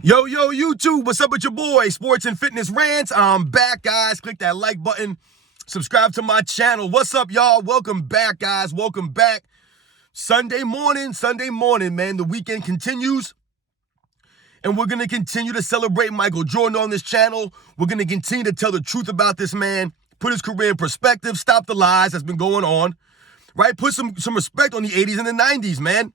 Yo, YouTube, what's up with your boy, Sports and Fitness Rants? I'm back, guys. Click that like button. Subscribe to my channel. What's up, y'all? Welcome back, guys. Welcome back. Sunday morning, man. The weekend continues. And we're going to continue to celebrate Michael Jordan on this channel. We're going to continue to tell the truth about this man, put his career in perspective, stop the lies that's been going on, right? Put some respect on the 80s and the 90s, man.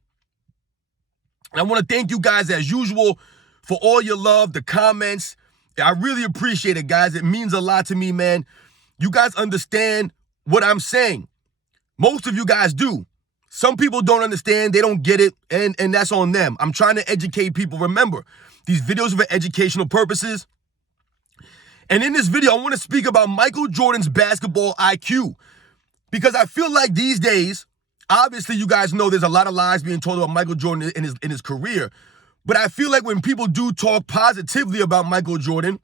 And I want to thank you guys, as usual, for all your love, the comments. I really appreciate it, guys. It means a lot to me, man. You guys understand what I'm saying. Most of you guys do. Some people don't understand. They don't get it, and that's on them. I'm trying to educate people. Remember, these videos are for educational purposes. And in this video, I want to speak about Michael Jordan's basketball IQ. Because I feel like these days, obviously you guys know there's a lot of lies being told about Michael Jordan in his career. But I feel like when people do talk positively about Michael Jordan,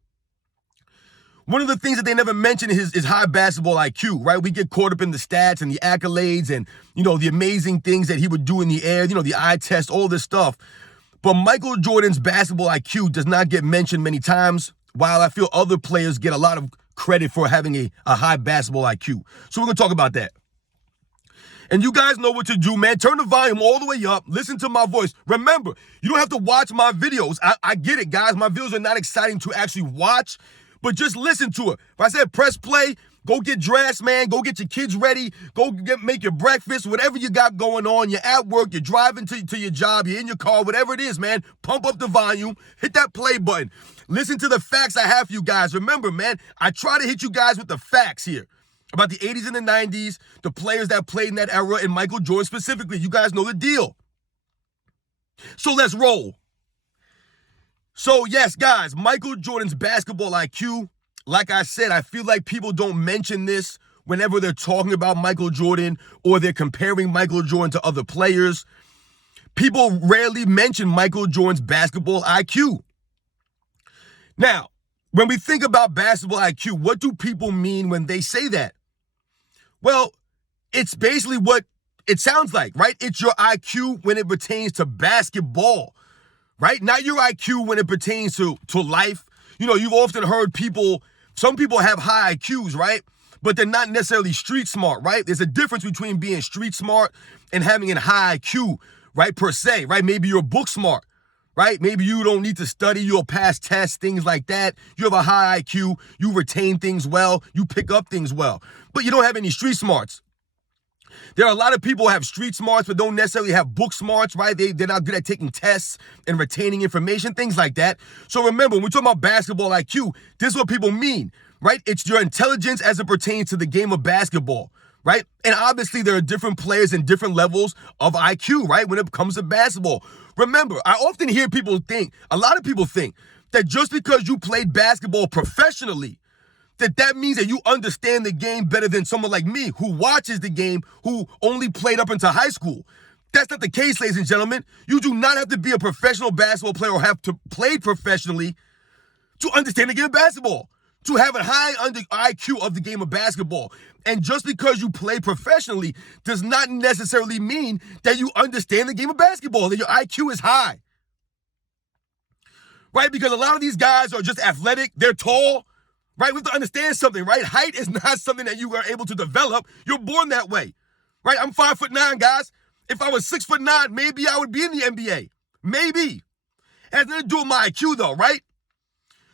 one of the things that they never mention is his high basketball IQ, right? We get caught up in the stats and the accolades and, the amazing things that he would do in the air, the eye test, all this stuff. But Michael Jordan's basketball IQ does not get mentioned many times, while I feel other players get a lot of credit for having a high basketball IQ. So we're going to talk about that. And you guys know what to do, man. Turn the volume all the way up. Listen to my voice. Remember, you don't have to watch my videos. I get it, guys. My videos are not exciting to actually watch, but just listen to it. If I said press play, go get dressed, man. Go get your kids ready. Go make your breakfast, whatever you got going on. You're at work. You're driving to your job. You're in your car, whatever it is, man. Pump up the volume. Hit that play button. Listen to the facts I have for you guys. Remember, man, I try to hit you guys with the facts here about the 80s and the 90s, the players that played in that era, and Michael Jordan specifically. You guys know the deal. So let's roll. So yes, guys, Michael Jordan's basketball IQ, like I said, I feel like people don't mention this whenever they're talking about Michael Jordan or they're comparing Michael Jordan to other players. People rarely mention Michael Jordan's basketball IQ. Now, when we think about basketball IQ, what do people mean when they say that? Well, it's basically what it sounds like, right? It's your IQ when it pertains to basketball, right? Not your IQ when it pertains to life. You've often heard some people have high IQs, right? But they're not necessarily street smart, right? There's a difference between being street smart and having a high IQ, right, per se, right? Maybe you're book smart, right? Maybe you don't need to study, you'll pass tests, things like that. You have a high IQ, you retain things well, you pick up things well, but you don't have any street smarts. There are a lot of people who have street smarts but don't necessarily have book smarts, right? They're not good at taking tests and retaining information, things like that. So remember, when we talk about basketball IQ, this is what people mean, right? It's your intelligence as it pertains to the game of basketball, right? And obviously there are different players and different levels of IQ, right, when it comes to basketball. Remember, I often hear a lot of people think that just because you played basketball professionally, that means that you understand the game better than someone like me who watches the game, who only played up into high school. That's not the case, ladies and gentlemen. You do not have to be a professional basketball player or have to play professionally to understand the game of basketball, to have a high IQ of the game of basketball. And just because you play professionally does not necessarily mean that you understand the game of basketball, that your IQ is high. Right? Because a lot of these guys are just athletic, they're tall, right? We have to understand something, right? Height is not something that you are able to develop. You're born that way, right? I'm 5'9", guys. If I was 6'9", maybe I would be in the NBA. Maybe. It has nothing to do with my IQ though, right?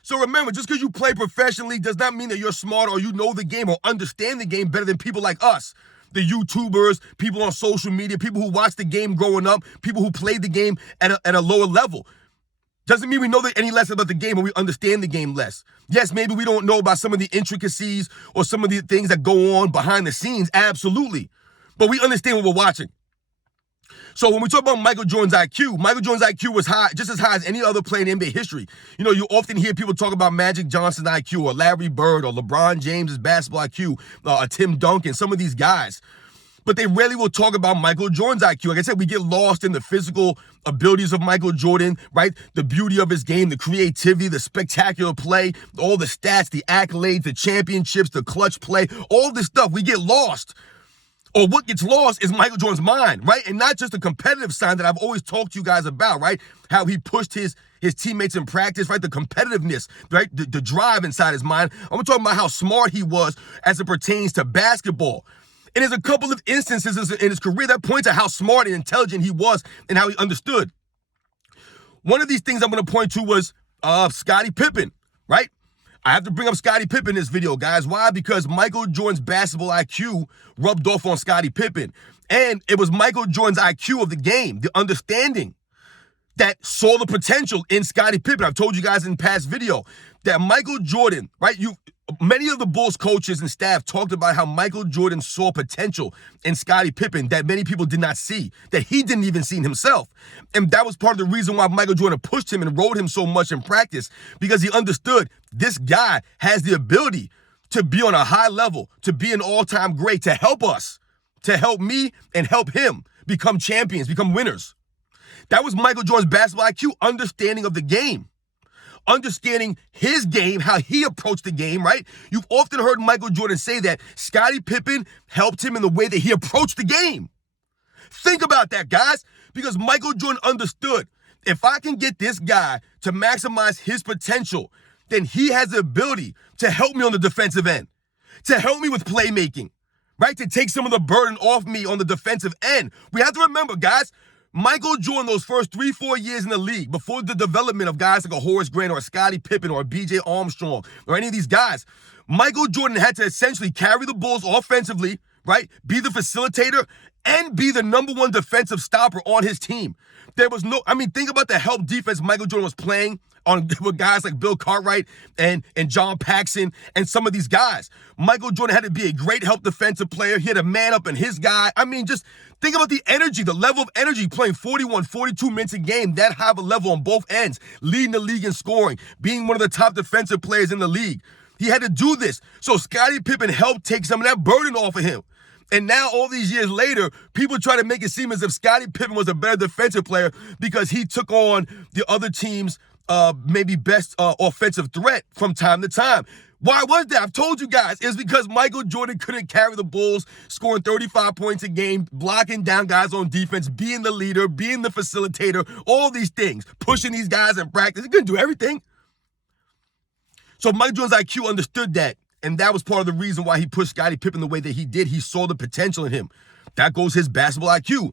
So remember, just because you play professionally does not mean that you're smart or you know the game or understand the game better than people like us. The YouTubers, people on social media, people who watch the game growing up, people who played the game at a lower level. Doesn't mean we know any less about the game or we understand the game less. Yes, maybe we don't know about some of the intricacies or some of the things that go on behind the scenes, absolutely. But we understand what we're watching. So when we talk about Michael Jordan's IQ was high, just as high as any other player in NBA history. You often hear people talk about Magic Johnson's IQ or Larry Bird or LeBron James's basketball IQ, Tim Duncan, some of these guys. But they rarely will talk about Michael Jordan's IQ. Like I said, we get lost in the physical abilities of Michael Jordan, right? The beauty of his game, the creativity, the spectacular play, all the stats, the accolades, the championships, the clutch play, all this stuff. We get lost. or what gets lost is Michael Jordan's mind, right? And not just the competitive side that I've always talked to you guys about, right? How he pushed his teammates in practice, right? The competitiveness, right? The drive inside his mind. I'm talking about how smart he was as it pertains to basketball. And there's a couple of instances in his career that point to how smart and intelligent he was and how he understood. One of these things I'm going to point to was Scottie Pippen, right? I have to bring up Scottie Pippen in this video, guys. Why? Because Michael Jordan's basketball IQ rubbed off on Scottie Pippen. And it was Michael Jordan's IQ of the game, the understanding, that saw the potential in Scottie Pippen. I've told you guys in past video that Michael Jordan, right? Many of the Bulls coaches and staff talked about how Michael Jordan saw potential in Scottie Pippen that many people did not see, that he didn't even see himself. And that was part of the reason why Michael Jordan pushed him and rode him so much in practice, because he understood this guy has the ability to be on a high level, to be an all-time great, to help us, to help me and help him become champions, become winners. That was Michael Jordan's basketball IQ, understanding of the game. Understanding his game, how he approached the game, right? You've often heard Michael Jordan say that Scottie Pippen helped him in the way that he approached the game. Think about that, guys, because Michael Jordan understood, if I can get this guy to maximize his potential, then he has the ability to help me on the defensive end, to help me with playmaking, right? To take some of the burden off me on the defensive end. We have to remember, guys, Michael Jordan, those first 3-4 years in the league, before the development of guys like a Horace Grant or a Scottie Pippen or a B.J. Armstrong or any of these guys, Michael Jordan had to essentially carry the Bulls offensively, right? Be the facilitator and be the number one defensive stopper on his team. There was think about the help defense Michael Jordan was playing with guys like Bill Cartwright and John Paxson and some of these guys. Michael Jordan had to be a great help defensive player. He had a man up in his guy. Just think about the energy, the level of energy, playing 41, 42 minutes a game, that high of a level on both ends, leading the league in scoring, being one of the top defensive players in the league. He had to do this. So Scottie Pippen helped take some of that burden off of him. And now, all these years later, people try to make it seem as if Scottie Pippen was a better defensive player because he took on the other team's maybe best offensive threat from time to time. Why was that? I've told you guys. It's because Michael Jordan couldn't carry the Bulls, scoring 35 points a game, blocking down guys on defense, being the leader, being the facilitator, all these things, pushing these guys in practice. He couldn't do everything. So Michael Jordan's IQ understood that. And that was part of the reason why he pushed Scottie Pippen the way that he did. He saw the potential in him. That goes his basketball IQ.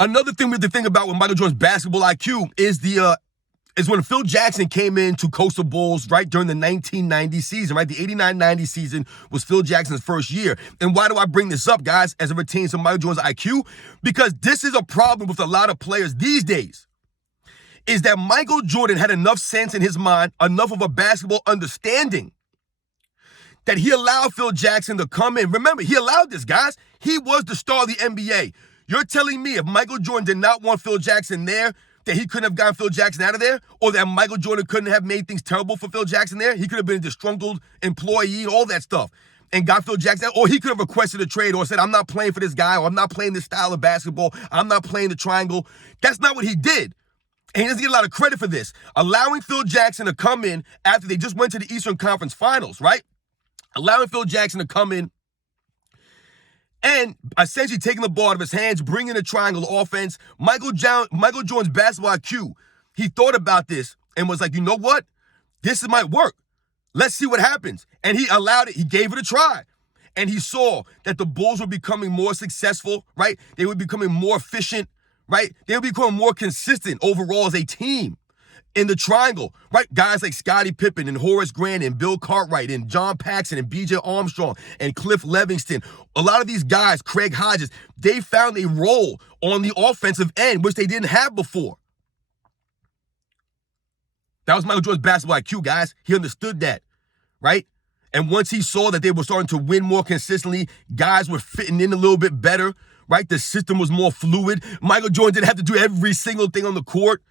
Another thing we have to think about with Michael Jordan's basketball IQ is when Phil Jackson came in to coach the Bulls, right, during the 1990 season, right? The 89-90 season was Phil Jackson's first year. And why do I bring this up, guys, as it pertains to Michael Jordan's IQ? Because this is a problem with a lot of players these days, is that Michael Jordan had enough sense in his mind, enough of a basketball understanding, that he allowed Phil Jackson to come in. Remember, he allowed this, guys. He was the star of the NBA. You're telling me if Michael Jordan did not want Phil Jackson there, that he couldn't have gotten Phil Jackson out of there? Or that Michael Jordan couldn't have made things terrible for Phil Jackson there? He could have been a disgruntled employee, all that stuff, and got Phil Jackson out? Or he could have requested a trade or said, I'm not playing for this guy, or I'm not playing this style of basketball, I'm not playing the triangle. That's not what he did. And he doesn't get a lot of credit for this. Allowing Phil Jackson to come in after they just went to the Eastern Conference Finals, right? Allowing Phil Jackson to come in and essentially taking the ball out of his hands, bringing a triangle offense. Michael Jordan's basketball IQ, he thought about this and was like, you know what? This might work. Let's see what happens. And he allowed it. He gave it a try. And he saw that the Bulls were becoming more successful, right? They were becoming more efficient, right? They were becoming more consistent overall as a team. In the triangle, right? Guys like Scottie Pippen and Horace Grant and Bill Cartwright and John Paxson and B.J. Armstrong and Cliff Levingston. A lot of these guys, Craig Hodges, they found a role on the offensive end, which they didn't have before. That was Michael Jordan's basketball IQ, guys. He understood that, right? And once he saw that they were starting to win more consistently, guys were fitting in a little bit better, right? The system was more fluid. Michael Jordan didn't have to do every single thing on the court.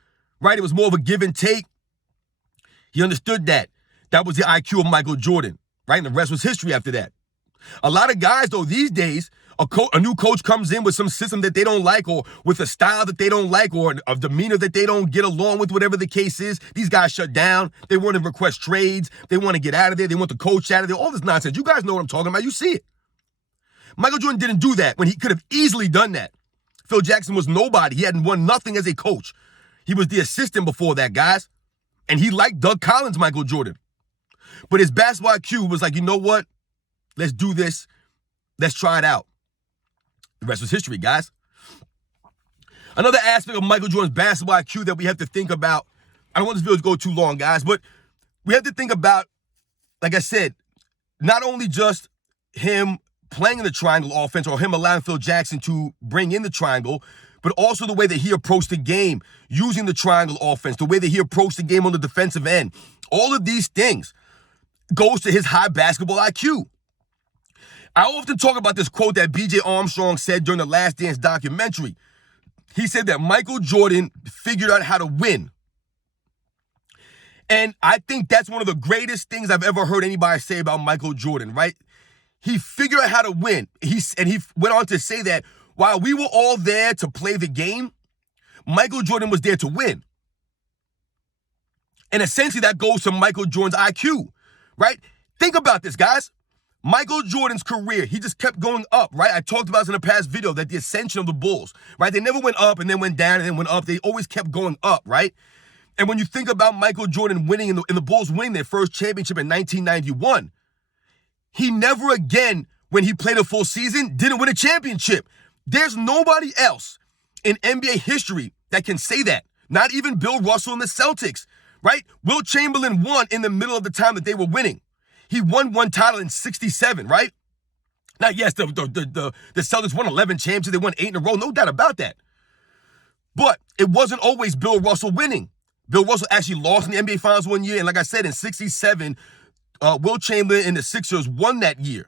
Right? It was more of a give and take. He understood that. That was the IQ of Michael Jordan, right? And the rest was history after that. A lot of guys, though, these days, a new coach comes in with some system that they don't like, or with a style that they don't like, or a demeanor that they don't get along with, whatever the case is. These guys shut down. They want to request trades. They want to get out of there. They want the coach out of there. All this nonsense. You guys know what I'm talking about. You see it. Michael Jordan didn't do that when he could have easily done that. Phil Jackson was nobody. He hadn't won nothing as a coach. He was the assistant before that, guys. And he liked Doug Collins, Michael Jordan. But his basketball IQ was like, you know what? Let's do this. Let's try it out. The rest was history, guys. Another aspect of Michael Jordan's basketball IQ that we have to think about, I don't want this video to go too long, guys, but we have to think about, like I said, not only just him playing in the triangle offense or him allowing Phil Jackson to bring in the triangle, but also the way that he approached the game using the triangle offense, the way that he approached the game on the defensive end. All of these things goes to his high basketball IQ. I often talk about this quote that B.J. Armstrong said during the Last Dance documentary. He said that Michael Jordan figured out how to win. And I think that's one of the greatest things I've ever heard anybody say about Michael Jordan, right? He figured out how to win. He went on to say that while we were all there to play the game, Michael Jordan was there to win. And essentially that goes to Michael Jordan's IQ, right? Think about this, guys. Michael Jordan's career, he just kept going up, right? I talked about this in a past video, that the ascension of the Bulls, right? They never went up and then went down and then went up. They always kept going up, right? And when you think about Michael Jordan winning in the Bulls winning their first championship in 1991, he never again, when he played a full season, didn't win a championship. There's nobody else in NBA history that can say that. Not even Bill Russell and the Celtics, right? Wilt Chamberlain won in the middle of the time that they were winning. He won one title in 1967, right? Now, yes, the Celtics won 11 championships. They won 8 in a row. No doubt about that. But it wasn't always Bill Russell winning. Bill Russell actually lost in the NBA Finals one year. And like I said, in 1967, Wilt Chamberlain and the Sixers won that year.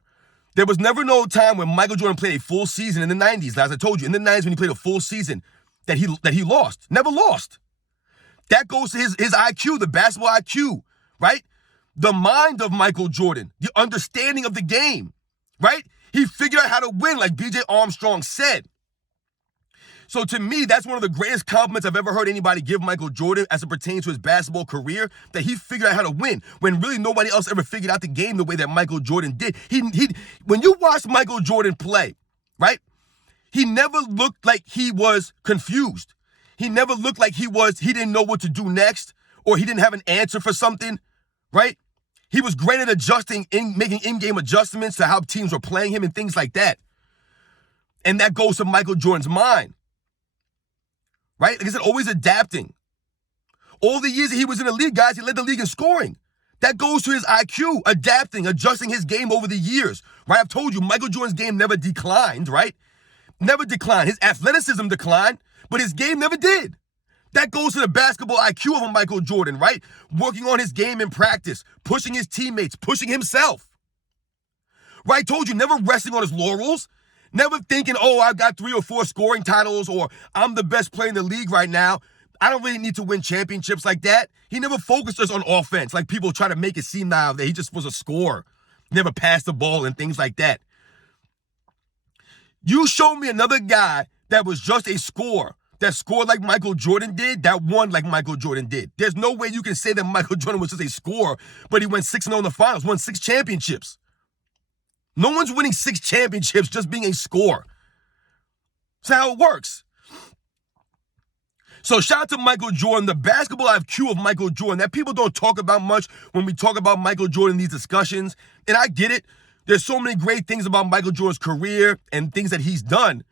There was never no time when Michael Jordan played a full season in the 90s. As I told you, in the 90s when he played a full season, that he lost. Never lost. That goes to his IQ, the basketball IQ, right? The mind of Michael Jordan, the understanding of the game, right? He figured out how to win, like B.J. Armstrong said. So to me, that's one of the greatest compliments I've ever heard anybody give Michael Jordan as it pertains to his basketball career, that he figured out how to win when really nobody else ever figured out the game the way that Michael Jordan did. When you watch Michael Jordan play, right, he never looked like he was confused. He never looked like he didn't know what to do next, or he didn't have an answer for something, right? He was great at making in-game adjustments to how teams were playing him and things like that. And that goes to Michael Jordan's mind, right? Like I said, always adapting. All the years that he was in the league, guys, he led the league in scoring. That goes to his IQ, adapting, adjusting his game over the years, right? I've told you, Michael Jordan's game never declined, right? Never declined. His athleticism declined, but his game never did. That goes to the basketball IQ of a Michael Jordan, right? Working on his game in practice, pushing his teammates, pushing himself. Right? I told you, never resting on his laurels, never thinking, oh, I've got 3 or 4 scoring titles, or I'm the best player in the league right now. I don't really need to win championships like that. He never focused us on offense, like people try to make it seem now that he just was a scorer, never passed the ball and things like that. You show me another guy that was just a scorer, that scored like Michael Jordan did, that won like Michael Jordan did. There's no way you can say that Michael Jordan was just a scorer, but he went 6-0 in the finals, won 6 championships. No one's winning 6 championships just being a scorer. That's how it works. So shout out to Michael Jordan, the basketball IQ of Michael Jordan that people don't talk about much when we talk about Michael Jordan in these discussions. And I get it. There's so many great things about Michael Jordan's career and things that he's done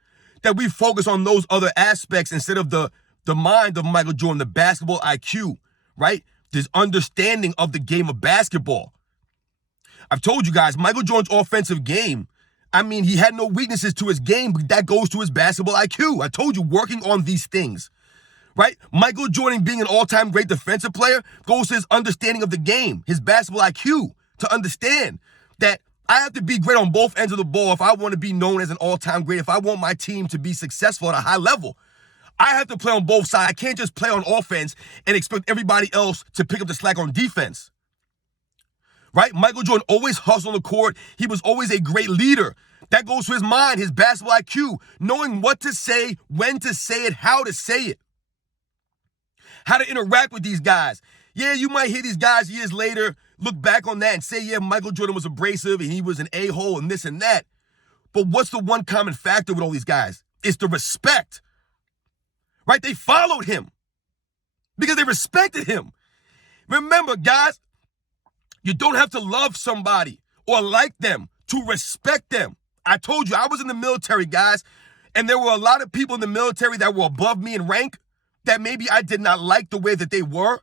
that we focus on those other aspects instead of the mind of Michael Jordan, the basketball IQ, right? This understanding of the game of basketball. I've told you guys, Michael Jordan's offensive game, I mean, he had no weaknesses to his game, but that goes to his basketball IQ. I told you, working on these things, right? Michael Jordan being an all-time great defensive player goes to his understanding of the game, his basketball IQ, to understand that I have to be great on both ends of the ball if I want to be known as an all-time great, if I want my team to be successful at a high level. I have to play on both sides. I can't just play on offense and expect everybody else to pick up the slack on defense. Right? Michael Jordan always hustled on the court. He was always a great leader. That goes to his mind, his basketball IQ, knowing what to say, when to say it, how to say it, how to interact with these guys. Yeah, you might hear these guys years later look back on that and say, yeah, Michael Jordan was abrasive and he was an a-hole and this and that. But what's the one common factor with all these guys? It's the respect, right? They followed him because they respected him. Remember, guys, you don't have to love somebody or like them to respect them. I told you, I was in the military, guys, and there were a lot of people in the military that were above me in rank that maybe I did not like the way that they were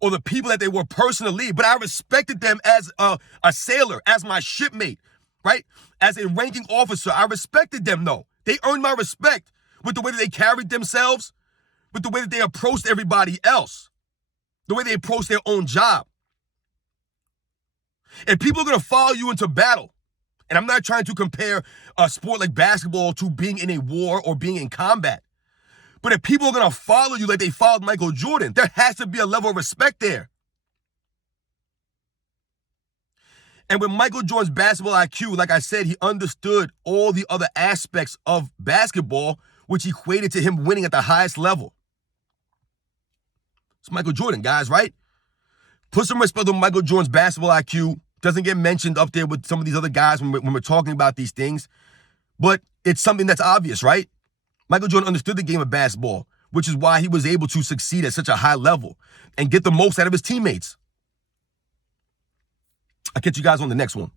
or the people that they were personally, but I respected them as a sailor, as my shipmate, right? As a ranking officer, I respected them, though. They earned my respect with the way that they carried themselves, with the way that they approached everybody else, the way they approached their own job. And people are going to follow you into battle. And I'm not trying to compare a sport like basketball to being in a war or being in combat. But if people are going to follow you like they followed Michael Jordan, there has to be a level of respect there. And with Michael Jordan's basketball IQ, like I said, he understood all the other aspects of basketball, which equated to him winning at the highest level. It's Michael Jordan, guys, right? Put some respect on Michael Jordan's basketball IQ. Doesn't get mentioned up there with some of these other guys when we're talking about these things. But it's something that's obvious, right? Michael Jordan understood the game of basketball, which is why he was able to succeed at such a high level and get the most out of his teammates. I'll catch you guys on the next one.